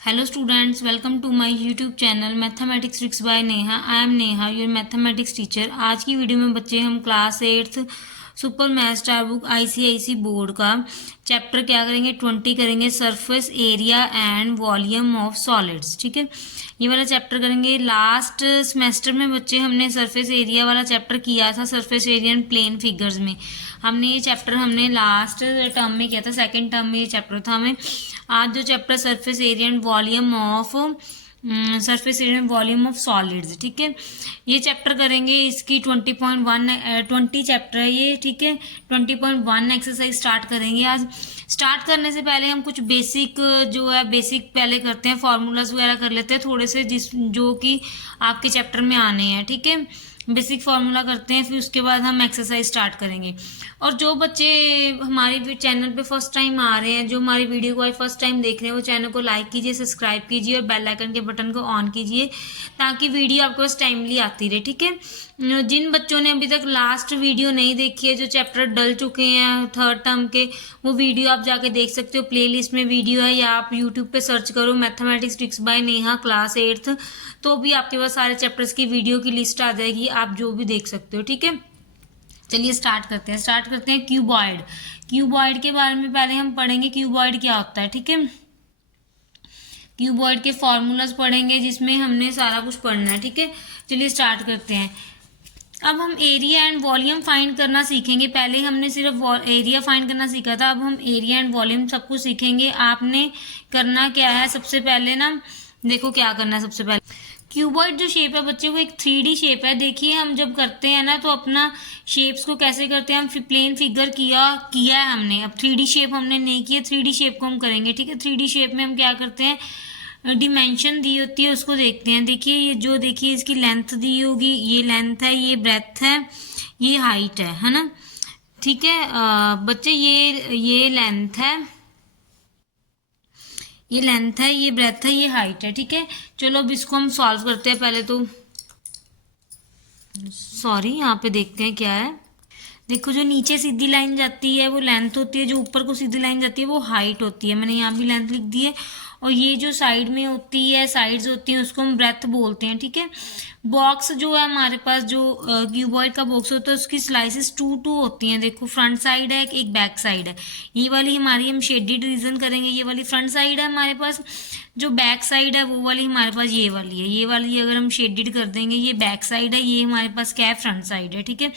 Hello students, welcome to my YouTube channel Mathematics Tricks by Neha. I am Neha, your mathematics teacher. आज की video में बच्चे हम class 8th super math star book ICIC board का chapter क्या करेंगे 20 करेंगे, surface area and volume of solids. ठीक है, ये वाला चैप्टर करेंगे। लास्ट सेमेस्टर में बच्चे हमने सरफेस एरिया वाला चैप्टर किया था, surface area and plane figures में। हमने ये चैप्टर लास्ट टर्म में किया था, सेकेंड टर्म में ये चैप्टर था हमें। आज जो chapter surface area and volume of solids, ठीक है, ये चैप्टर करेंगे। इसकी 20 चैप्टर है ये, ठीक है। 20.1 एक्सरसाइज स्टार्ट करेंगे आज। स्टार्ट करने से पहले हम कुछ बेसिक बेसिक पहले करते हैं, फॉर्मूलाज वगैरह कर लेते हैं थोड़े से, जो कि आपके चैप्टर में आने हैं। ठीक है, बेसिक फार्मूला करते हैं, फिर उसके बाद हम एक्सरसाइज स्टार्ट करेंगे। और जो बच्चे हमारे चैनल पे फर्स्ट टाइम आ रहे हैं, जो हमारी वीडियो को फर्स्ट टाइम देख रहे हैं, वो चैनल को लाइक कीजिए, सब्सक्राइब कीजिए और बेल आइकन के बटन को ऑन कीजिए, ताकि वीडियो आपके पास टाइमली आती रहे। ठीक है, जिन बच्चों ने अभी तक लास्ट वीडियो नहीं देखी है, जो चैप्टर डल चुके हैं थर्ड टर्म के, वो वीडियो आप जाके देख सकते हो। प्लेलिस्ट में वीडियो है, या आप यूट्यूब पे सर्च करो mathematics tricks bye Neha class 8th, तो भी आपके पास सारे चैप्टर्स की वीडियो की लिस्ट आ जाएगी, आप जो भी देख सकते हो। ठीक है, चलिए स्टार्ट करते हैं। क्यूबॉइड के बारे में पहले हम पढ़ेंगे, क्यूबॉइड क्या होता है। ठीक है, क्यूबॉइड के फॉर्मूलाज पढ़ेंगे, जिसमें हमने सारा कुछ पढ़ना है। ठीक है, चलिए स्टार्ट करते हैं। अब हम एरिया एंड वॉल्यूम फाइंड करना सीखेंगे। पहले हमने सिर्फ एरिया फाइंड करना सीखा था, अब हम एरिया एंड वॉल्यूम सब कुछ सीखेंगे। आपने करना क्या है, सबसे पहले ना देखो क्या करना है। सबसे पहले क्यूबॉइड जो शेप है बच्चे, वो एक 3D शेप है। देखिए, हम जब करते हैं ना, तो अपना शेप्स को कैसे करते हैं, हम प्लेन फिगर किया है हमने। अब 3D शेप हमने नहीं किया, 3D शेप को हम करेंगे। ठीक है, 3D शेप में हम क्या करते हैं, डिमेंशन दी होती है, उसको देखते हैं। देखिए, देखिए इसकी लेंथ दी होगी, ये लेंथ है, ये ब्रेथ है, ये हाइट है ना। ठीक है बच्चे, ये लेंथ है, ये ब्रेथ है, ये हाइट है। ठीक है, चलो अब इसको हम सॉल्व करते हैं। पहले तो सॉरी, यहाँ पे देखते हैं क्या है। देखो, जो नीचे सीधी लाइन जाती है वो लेंथ होती है, जो ऊपर को सीधी लाइन जाती है वो हाइट होती है। मैंने यहाँ भी लेंथ लिख दी है। और ये जो साइड में होती है, साइड्स होती हैं, उसको हम ब्रेथ बोलते हैं। ठीक है, बॉक्स जो है हमारे पास, जो क्यूबॉइड का बॉक्स होता है, उसकी स्लाइसेस 2 होती हैं। देखो, फ्रंट साइड है, एक बैक साइड है। ये वाली हमारी, हम शेडेड रीजन करेंगे, ये वाली फ्रंट साइड है हमारे पास। जो बैक साइड है वो वाली हमारे पास ये वाली है। ये वाली अगर हम शेडेड कर देंगे, ये बैक साइड है, ये हमारे पास क्या है, फ्रंट साइड है। ठीक है,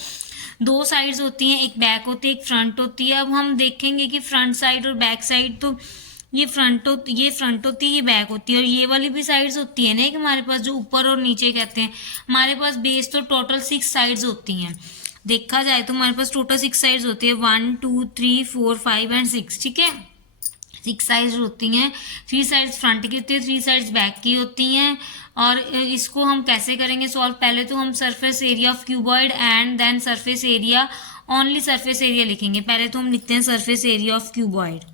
2 साइड्स होती हैं, एक बैक होती है, एक फ्रंट होती है। अब हम देखेंगे कि फ्रंट साइड और बैक साइड, तो ये फ्रंट होती है, ये बैक होती है, और ये वाली भी साइड्स होती है ना एक हमारे पास, जो ऊपर और नीचे कहते हैं। हमारे पास बेस तो टोटल 6 साइड्स होती हैं। देखा जाए तो हमारे पास टोटल 6 साइड्स होती है, 1 2 3 4 5 एंड 6। ठीक है, 6 साइड्स होती हैं। 3 साइड्स फ्रंट की होती है, 3 साइड्स बैक की होती हैं। और इसको हम कैसे करेंगे सॉल्व, पहले तो हम surface area of cuboid and then surface area, only surface area लिखेंगे। पहले तो हम लिखते हैं surface area of cuboid.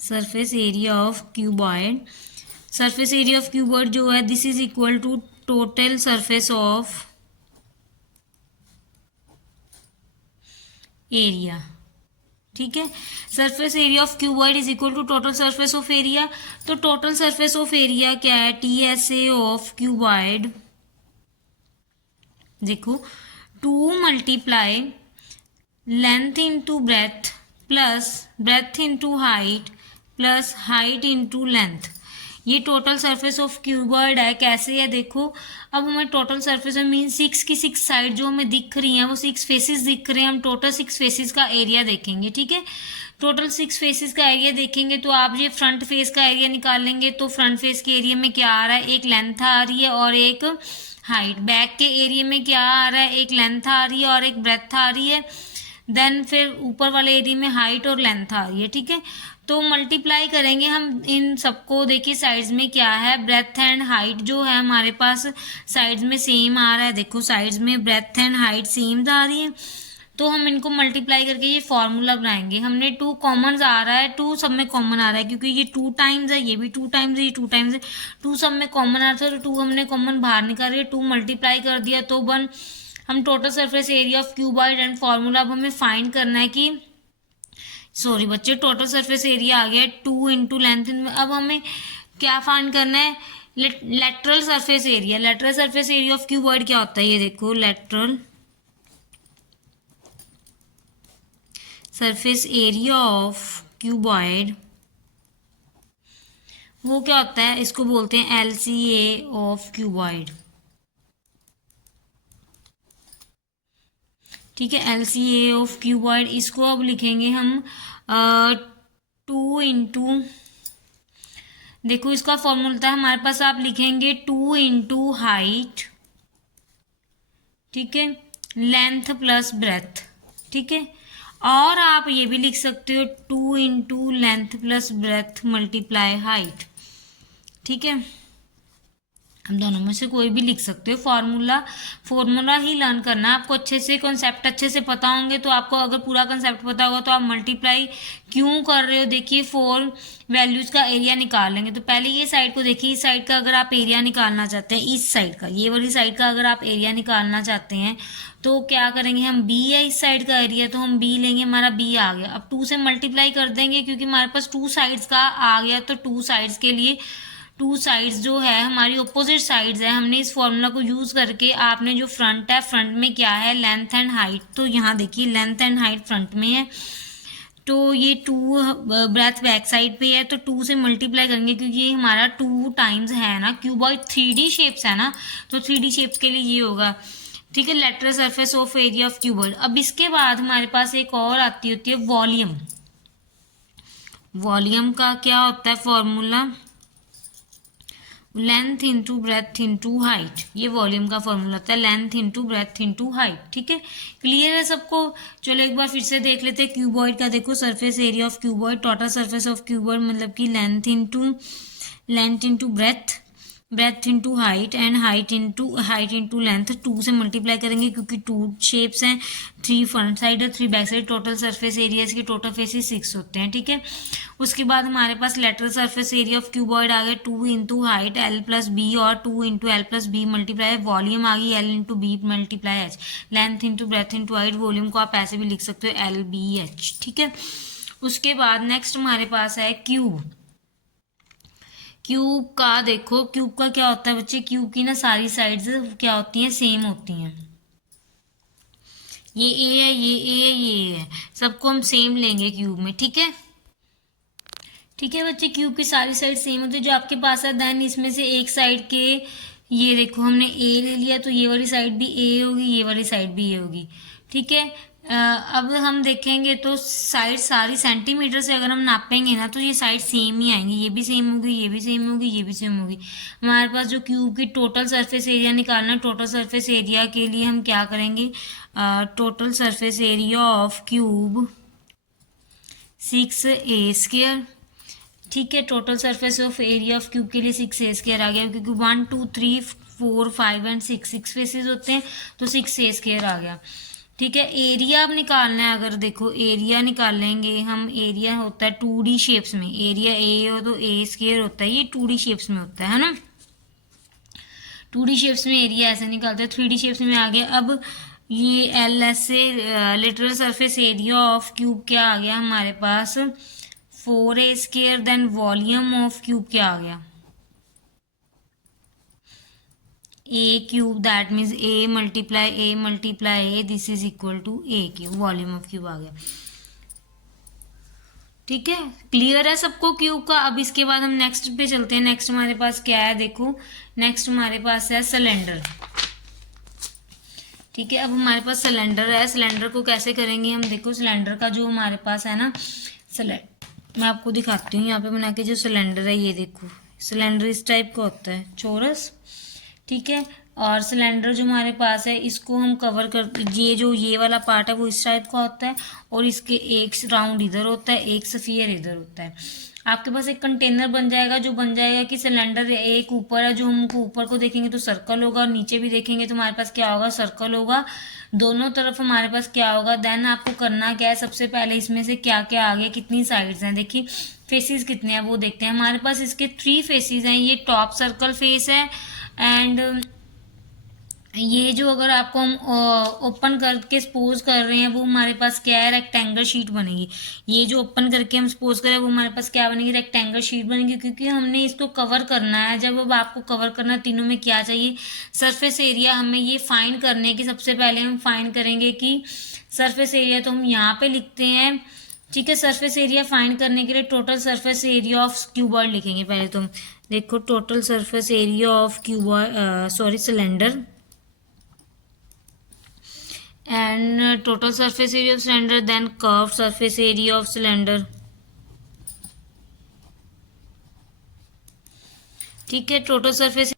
Surface area of cuboid, surface area of cuboid जो है, this is equal to total surface of area. ठीक है, surface area of cuboid is equal to total surface of area. तो total surface of area क्या है, TSA of cuboid. देखो, 2 multiply length into breath plus breadth into height plus height into length, ये total surface of cuboid है। कैसे है देखो, अब हमें टोटल सरफेस में मीन 6 की 6 साइड जो हमें दिख रही हैं, वो 6 फेसेस दिख रहे हैं। हम टोटल 6 फेसेस का एरिया देखेंगे। ठीक है, टोटल 6 फेसेस का एरिया देखेंगे, तो आप ये फ्रंट फेस का एरिया निकालेंगे, तो फ्रंट फेस के एरिया में क्या आ रहा है, एक लेंथ आ रही है और एक हाइट। बैक के एरिया में क्या आ रहा है, एक लेंथ आ रही है और एक ब्रेथ आ रही है। देन फिर ऊपर वाले एरिया में हाइट और लेंथ आ रही है। ठीक है, तो मल्टीप्लाई करेंगे हम इन सबको। देखिए, साइड्स में क्या है, ब्रेथ एंड हाइट जो है हमारे पास साइड्स में सेम आ रहा है। देखो, साइड्स में ब्रेथ एंड हाइट सेम आ रही है, तो हम इनको मल्टीप्लाई करके ये फॉर्मूला बनाएंगे। हमने 2 कॉमन आ रहा है, 2 सब में कॉमन आ रहा है, क्योंकि ये 2 टाइम्स है, ये भी 2 टाइम्स है, ये 2 टाइम्स है। 2 सब में कॉमन आ रहा था, तो 2 हमने कॉमन बाहर निकाल के 2 मल्टीप्लाई कर दिया, तो हम total surface area of cuboid and formula अब हमें फाइंड करना है कि सॉरी बच्चे, टोटल सरफेस एरिया आ गया 2 इंटू लेंथ। अब हमें क्या फाइंड करना है, lateral surface area. Lateral surface area of cuboid क्या होता है, ये देखो, lateral surface area of cuboid वो क्या होता है, इसको बोलते हैं LCA ऑफ क्यूबॉइड। ठीक है, LCA ऑफ क्यूबॉइड, इसको अब लिखेंगे हम 2 इंटू, देखो इसका फॉर्मूला था हमारे पास, आप लिखेंगे 2 इंटू हाइट, ठीक है, लेंथ प्लस ब्रेथ। ठीक है, और आप ये भी लिख सकते हो 2 into length plus breadth multiply height. ठीक है, हम दोनों में से कोई भी लिख सकते हो। फॉर्मूला ही लर्न करना है आपको अच्छे से, कॉन्सेप्ट अच्छे से पता होंगे तो आपको, अगर पूरा कॉन्सेप्ट पता होगा तो आप मल्टीप्लाई क्यों कर रहे हो, देखिए 4 वैल्यूज का एरिया निकाल लेंगे। तो पहले ये साइड को देखिए, इस साइड का अगर आप एरिया निकालना चाहते हैं, इस साइड का, ये वाली साइड का अगर आप एरिया निकालना चाहते हैं तो क्या करेंगे, हम बी है इस साइड का एरिया, तो हम बी लेंगे, हमारा बी आ गया। अब 2 से मल्टीप्लाई कर देंगे क्योंकि हमारे पास 2 साइड्स का आ गया, तो 2 साइड्स के लिए 2 साइड्स जो है हमारी ऑपोजिट साइड्स है, हमने इस फॉर्मूला को यूज करके, आपने जो फ्रंट है, फ्रंट में क्या है, लेंथ एंड हाइट, तो यहाँ देखिए लेंथ एंड हाइट फ्रंट में है, तो ये 2 ब्रेथ बैक साइड पे है, तो 2 से मल्टीप्लाई करेंगे क्योंकि ये हमारा 2 टाइम्स है ना, क्यूबॉइड 3D शेप्स है ना, तो 3D शेप्स के लिए ये होगा। ठीक है, lateral surface of area of cuboid. अब इसके बाद हमारे पास एक और आती होती है वॉल्यूम। वॉल्यूम का क्या होता है formula, length into breadth into height, ये वॉल्यूम का फॉर्मूला होता है, length into breadth into height. ठीक है, क्लियर है सबको। चलो एक बार फिर से देख लेते हैं क्यूबॉइड का। देखो surface area of cuboid, total surface of cuboid मतलब कि length into breadth into height and height into length. 2 से मल्टीप्लाई करेंगे क्योंकि 2 शेप्स हैं, 3 फ्रंट साइड और 3 back side. Total surface area इसके टोटल फेसेस 6 होते हैं। ठीक है, उसके बाद हमारे पास lateral surface area of cuboid आ गया 2 into height L plus B, और 2 into L plus B multiply volume आ गई L into B multiply H, length into breadth into height. Volume को आप ऐसे भी लिख सकते हो LBH। ठीक है, उसके बाद नेक्स्ट हमारे पास है क्यूब। क्यूब का देखो, क्यूब का क्या होता है बच्चे, क्यूब की ना सारी साइड्स क्या होती हैं, सेम होती हैं। ये ए है, ये ए है, ये है, सबको हम सेम लेंगे क्यूब में। ठीक है, ठीक है बच्चे, क्यूब की सारी साइड सेम होती है जो आपके पास है। देन इसमें से एक साइड के, ये देखो हमने ए ले लिया, तो ये वाली साइड भी ए होगी, ये वाली साइड भी ए होगी। ठीक है, अब हम देखेंगे तो साइड सारी सेंटीमीटर से अगर हम नापेंगे ना तो ये साइड सेम ही आएंगी, ये भी सेम होगी, ये भी सेम होगी, ये भी सेम होगी। हमारे पास जो क्यूब की टोटल सरफेस एरिया निकालना है, टोटल सरफेस एरिया के लिए हम क्या करेंगे, total surface area of cube 6A²। ठीक है, total surface of area of cube के लिए 6A² आ गया क्योंकि 1 2 3 4 5 एंड 6 फेसेस होते हैं, तो 6A² आ गया। ठीक है, एरिया अब निकालना है, अगर देखो एरिया निकालेंगे हम, एरिया होता है 2D शेप्स में, एरिया ए हो तो A² होता है, ये 2D शेप्स में होता है ना, 2D शेप्स में एरिया ऐसे निकालते हैं। 3D शेप्स में आ गया। अब ये LS से lateral surface area of cube क्या आ गया हमारे पास, 4A²। Then volume of cube क्या आ गया, A³ that means A multiply A, this is equal to A³, volume of cube आ गया। ठीक है, क्लियर है सबको क्यूब का। अब इसके बाद हम नेक्स्ट पे चलते हैं। नेक्स्ट हमारे पास क्या है, देखो नेक्स्ट हमारे पास है सिलेंडर। ठीक है, अब हमारे पास सिलेंडर है, सिलेंडर को कैसे करेंगे हम, देखो सिलेंडर का जो हमारे पास है ना, मैं आपको दिखाती हूँ यहाँ पे बना के। जो सिलेंडर है ये देखो, सिलेंडर इस टाइप का होता है, चौरस। ठीक है, और सिलेंडर जो हमारे पास है इसको हम कवर कर, ये वाला पार्ट है वो इस टाइप का होता है, और इसके एक राउंड इधर होता है, एक स्फीयर इधर होता है। आपके पास एक कंटेनर बन जाएगा, जो बन जाएगा कि सिलेंडर एक ऊपर है, जो हमको ऊपर को देखेंगे तो सर्कल होगा, और नीचे भी देखेंगे तो हमारे पास क्या होगा, सर्कल होगा। दोनों तरफ हमारे पास क्या होगा। देन आपको करना क्या है, सबसे पहले इसमें से क्या क्या आ गया, कितनी साइड्स हैं, देखिए फेसेस कितने हैं वो देखते हैं। हमारे पास इसके 3 फेसेस हैं, ये टॉप सर्कल फेस है, एंड ये जो अगर आपको हम ओपन करके सपोज कर रहे हैं, वो हमारे पास क्या है, रेक्टेंगल शीट बनेगी। ये जो ओपन करके हम सपोज करें, वो हमारे पास क्या बनेगी, रेक्टेंगल शीट बनेगी, क्योंकि हमने इसको कवर करना है। जब अब आपको कवर करना है, तीनों में क्या चाहिए, सरफेस एरिया हमें ये फाइंड करने की। सबसे पहले हम फाइंड करेंगे कि सरफेस एरिया, तो हम यहाँ पे लिखते हैं, ठीक है। सरफेस एरिया फाइंड करने के लिए total surface area of cuboid लिखेंगे पहले। तो हम देखो, total surface area of cuboid, sorry, cylinder, and total surface area of cylinder, then curved surface area of cylinder। ठीक है, टोटल सरफेस,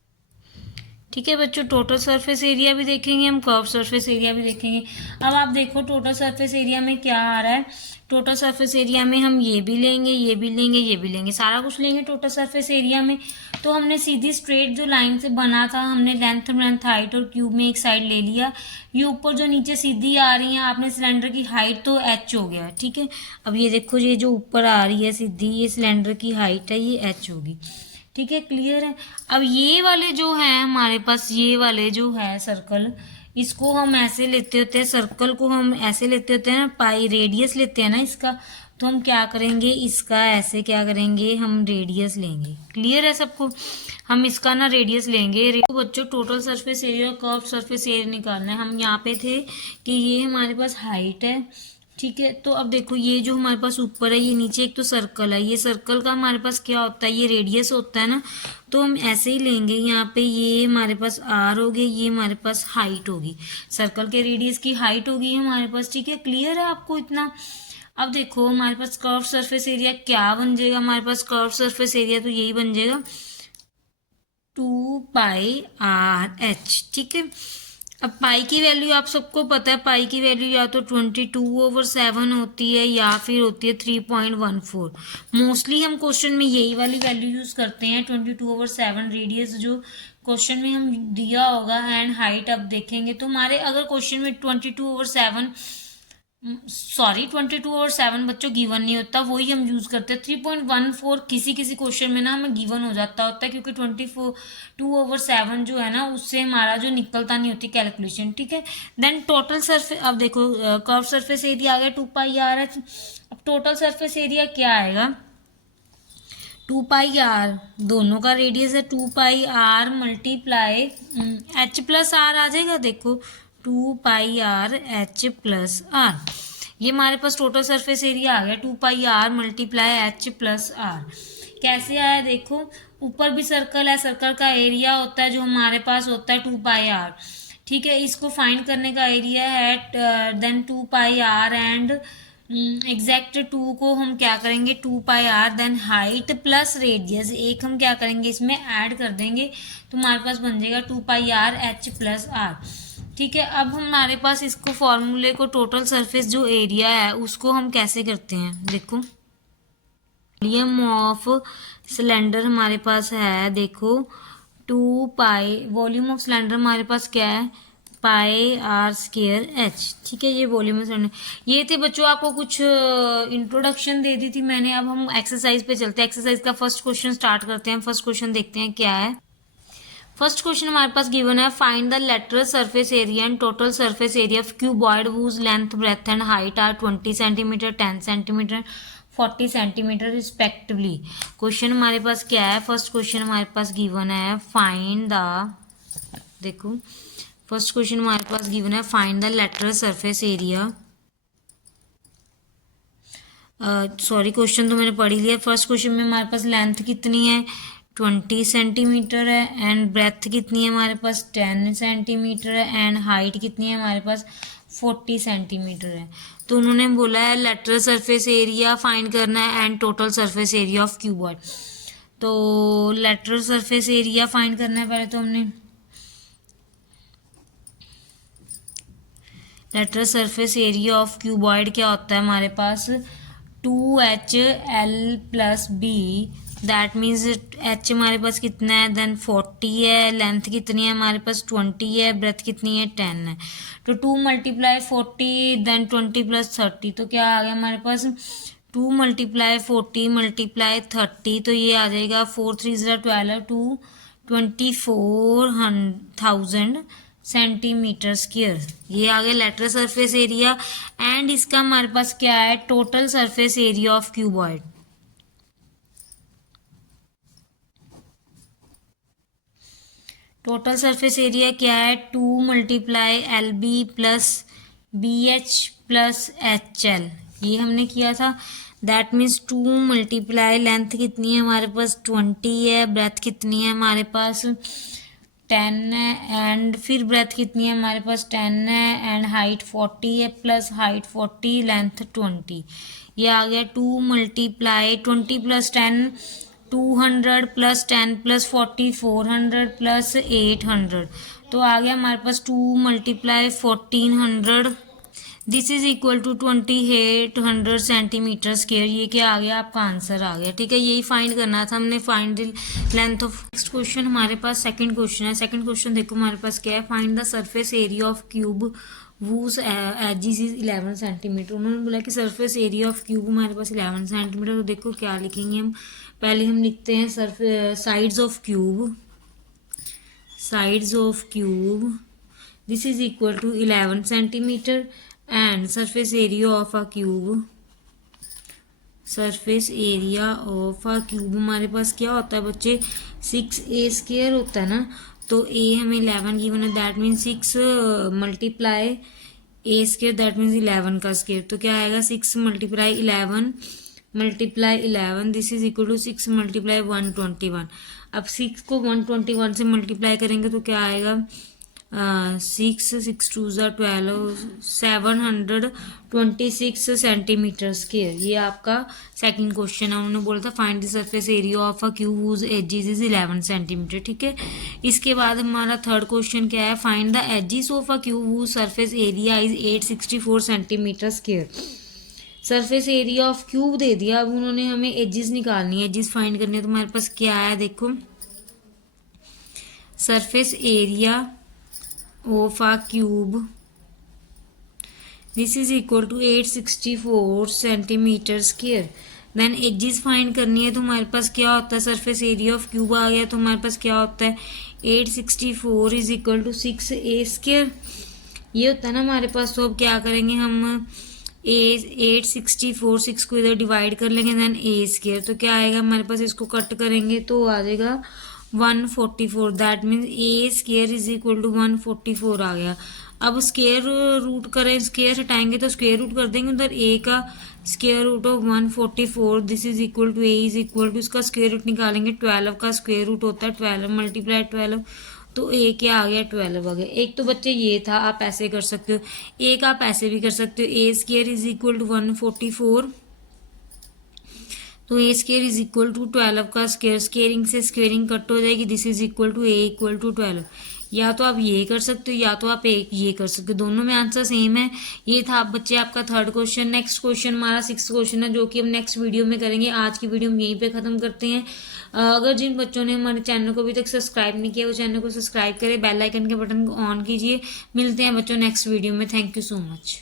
ठीक है बच्चों, टोटल सरफेस एरिया भी देखेंगे हम, कर्व सरफेस एरिया भी देखेंगे। अब आप देखो टोटल सरफेस एरिया में क्या आ रहा है। टोटल सरफेस एरिया में हम ये भी लेंगे, ये भी लेंगे, ये भी लेंगे, सारा कुछ लेंगे टोटल सरफेस एरिया में। तो हमने सीधी स्ट्रेट जो लाइन से बना था, हमने लेंथ हाइट और क्यूब में एक साइड ले लिया। ये ऊपर जो नीचे सीधी आ रही है, आपने सिलेंडर की हाइट, तो एच हो गया, ठीक है। अब ये देखो, ये जो ऊपर आ रही है सीधी, ये सिलेंडर की हाइट है, ये एच होगी, ठीक है, क्लियर है। अब ये वाले जो है हमारे पास, ये वाले जो है सर्कल, इसको हम ऐसे लेते होते हैं, सर्कल को हम ऐसे लेते होते हैं ना, पाई रेडियस लेते हैं ना इसका। तो हम क्या करेंगे, इसका ऐसे क्या करेंगे, हम रेडियस लेंगे, क्लियर है सबको। हम इसका ना रेडियस लेंगे। तो बच्चों, टोटल सरफेस एरिया और कर्व सरफेस एरिया निकालना है। हम यहाँ पे थे कि ये हमारे पास हाइट है, ठीक है। तो अब देखो, ये जो हमारे पास ऊपर है, ये नीचे एक तो सर्कल है, ये सर्कल का हमारे पास क्या होता है, ये रेडियस होता है ना। तो हम ऐसे ही लेंगे, यहाँ पे ये हमारे पास आर हो गया, ये हमारे पास हाइट होगी, सर्कल के रेडियस की हाइट होगी हमारे पास, ठीक है, क्लियर है आपको इतना। अब देखो, हमारे पास कर्व सरफेस एरिया क्या बन जाएगा, हमारे पास कर्व सरफेस एरिया तो यही बन जाएगा, 2πr/h, ठीक है। अब पाई की वैल्यू आप सबको पता है, पाई की वैल्यू या तो 22/7 होती है, या फिर होती है 3.14। मोस्टली हम क्वेश्चन में यही वाली वैल्यू यूज करते हैं, 22/7 रेडियस जो क्वेश्चन में हम दिया होगा। एंड हाइट अब देखेंगे, तो हमारे अगर क्वेश्चन में 22/7, सॉरी 22/7 बच्चों गिवन नहीं होता, वही हम यूज करते हैं। 3.14 किसी किसी क्वेश्चन में ना हमें गिवन हो जाता होता है, क्योंकि 22/7 जो है ना, उससे हमारा जो निकलता नहीं होती कैलकुलेशन, ठीक है। देन टोटल सरफेस, अब देखो कर्व सरफेस एरिया आ गया 2πr/h। अब टोटल सरफेस एरिया क्या आएगा, 2πr, दोनों का रेडियस है, 2πr मल्टीप्लाई h+r आ जाएगा। देखो 2πr/h+r, ये हमारे पास टोटल सरफेस एरिया आ गया, 2πr मल्टीप्लाई h+r। कैसे आया देखो, ऊपर भी सर्कल है, सर्कल का एरिया होता है जो हमारे पास होता है 2πr, ठीक है। इसको फाइंड करने का एरिया है देन 2πr, एंड एग्जैक्ट 2 को हम क्या करेंगे, 2πr, then height plus radius, एक हम क्या करेंगे इसमें ऐड कर देंगे, तो हमारे पास बन जाएगा 2πr/h+r, ठीक है। अब हमारे पास इसको फॉर्मूले को, टोटल सरफेस जो एरिया है उसको हम कैसे करते हैं, देखो वॉल्यूम ऑफ सिलेंडर हमारे पास है, देखो 2π, वॉल्यूम ऑफ सिलेंडर हमारे पास क्या है, πr²h, ठीक है। ये वॉल्यूम ऑफ सिलेंडर, ये थे बच्चों, आपको कुछ इंट्रोडक्शन दे दी थी मैंने। अब हम एक्सरसाइज पे चलते हैं, एक्सरसाइज का फर्स्ट क्वेश्चन स्टार्ट करते हैं। फर्स्ट क्वेश्चन देखते हैं क्या है। फर्स्ट क्वेश्चन हमारे पास गिवन है, find the lateral surface area and total surface area of cuboid whose length, breadth and height are 20 centimetre, 10 centimetre, 40 centimetre respectively. Question हमारे पास क्या है, फर्स्ट क्वेश्चन हमारे पास गिवन है, फाइंड द, देखो फर्स्ट क्वेश्चन हमारे पास गिवन है, find the lateral surface area, sorry question तो मैंने पढ़ ही लिया। फर्स्ट क्वेश्चन में हमारे पास लेंथ कितनी है, 20 सेंटीमीटर है, एंड ब्रेथ कितनी है हमारे पास, 10 सेंटीमीटर है, एंड हाइट कितनी है हमारे पास, 40 सेंटीमीटर है। तो उन्होंने बोला है लेटरल सरफेस एरिया फाइंड करना है and total surface area of cuboid. तो लेटरल सरफेस एरिया फाइंड करना है पहले, तो हमने lateral surface area of cuboid क्या होता है हमारे पास, 2HL+B, दैट मीन्स h हमारे पास कितना है, देन 40 है, लेंथ कितनी है हमारे पास 20 है, ब्रेथ कितनी है 10 है। तो 2 × 40 देन 20 + 30, तो क्या आ गया हमारे पास, 2 × 40 × 30, तो ये आ जाएगा 4 3 12, 24,000 सेंटीमीटर स्क्वायर। ये आ गया लेटरल सरफेस एरिया। एंड इसका हमारे पास क्या है, total surface area of cuboid. Total surface area क्या है, 2 multiply L B plus B H plus H L. ये हमने किया था। दैट मीन्स 2 मल्टीप्लाई लेंथ कितनी है हमारे पास 20 है, ब्रेथ कितनी है हमारे पास 10 है, एंड फिर ब्रेथ कितनी है हमारे पास 10 है, एंड हाइट 40 है, प्लस हाइट 40 लेंथ 20। ये आ गया 2 multiply 20 plus 10 200 plus 10 plus 40 400 plus 800। तो आ गया हमारे पास 2 multiply 1400। This is equal to 2800 centimetre square. ये क्या आ गया, आपका आंसर आ गया। ठीक है, यही फाइंड करना था हमने, find the length of. Next question हमारे पास सेकंड क्वेश्चन है। सेकंड क्वेश्चन देखो हमारे पास क्या है, find the surface area of cube whose edges is 11 centimetre. उन्होंने बोला कि सरफेस एरिया ऑफ क्यूब हमारे पास 11 सेंटीमीटर। तो देखो क्या लिखेंगे हम, पहले हम लिखते हैं sides of cube. Sides of cube this is equal to 11 centimetre and surface area of a cube. Surface area of a cube हमारे पास क्या होता है बच्चे, 6a² होता है ना। तो a हमें 11 गिवन है, that means 6 multiply a², that means 11 का स्क्वायर। तो क्या आएगा, 6 multiply 11 multiply 11 this is equal to 6 multiply 121। अब 6 को 121 से मल्टीप्लाई करेंगे तो क्या आएगा, 6 2 12 726 सेंटीमीटर स्क्वायर। ये आपका सेकंड क्वेश्चन है। उन्होंने बोला था find the surface area of a cube whose edges is 11 centimetre. ठीक है, इसके बाद हमारा थर्ड क्वेश्चन क्या है, find the edges of a cube whose surface area is 864 centimetre square. Surface area of cube दे दिया, अब उन्होंने हमें एजिस निकालनी है, एजिस फाइंड करनी है। तो हमारे पास क्या है, देखो surface area of a cube this is equal to 864 centimetre square. Then edges find करनी है, तो हमारे पास क्या होता है, सरफेस एरिया ऑफ क्यूब आ गया, तो हमारे पास क्या होता है 864 इज इक्वल टू 6a²। ये होता है ना हमारे पास। तो अब क्या करेंगे हम, 864 6 को इधर डिवाइड कर लेंगे, देन a²। तो क्या आएगा हमारे पास, इसको कट करेंगे तो आ जाएगा 144। That means a² is equal to 144 आ गया। अब स्क्वायर रूट करें, स्क्वायर हटाएंगे तो स्क्वायर रूट कर देंगे उधर, a का square root of 144 this is equal to a is equal to, इसका स्क्वायर रूट निकालेंगे 12 का स्क्वायर रूट होता है 12 मल्टीप्लाई 12। तो a क्या आ गया, 12 आ गया। एक तो बच्चे ये था, आप ऐसे कर सकते हो, एक आप ऐसे भी कर सकते हो, a² इज इक्वल टू 144। तो a² इज इक्वल टू 12 का स्क्वायर, स्क्वेयरिंग से स्क्वेयरिंग कट हो जाएगी, this is equal to a equal to 12। या तो आप ये कर सकते हो या तो आप एक ये कर सकते हो, दोनों में आंसर सेम है। ये था बच्चे आपका थर्ड क्वेश्चन। नेक्स्ट क्वेश्चन हमारा सिक्स्थ क्वेश्चन है, जो कि हम नेक्स्ट वीडियो में करेंगे। आज की वीडियो हम यहीं पे ख़त्म करते हैं। अगर जिन बच्चों ने हमारे चैनल को अभी तक सब्सक्राइब नहीं किया, वो चैनल को सब्सक्राइब करें, बेल आइकन के बटन को ऑन कीजिए। मिलते हैं बच्चों नेक्स्ट वीडियो में। Thank you so much.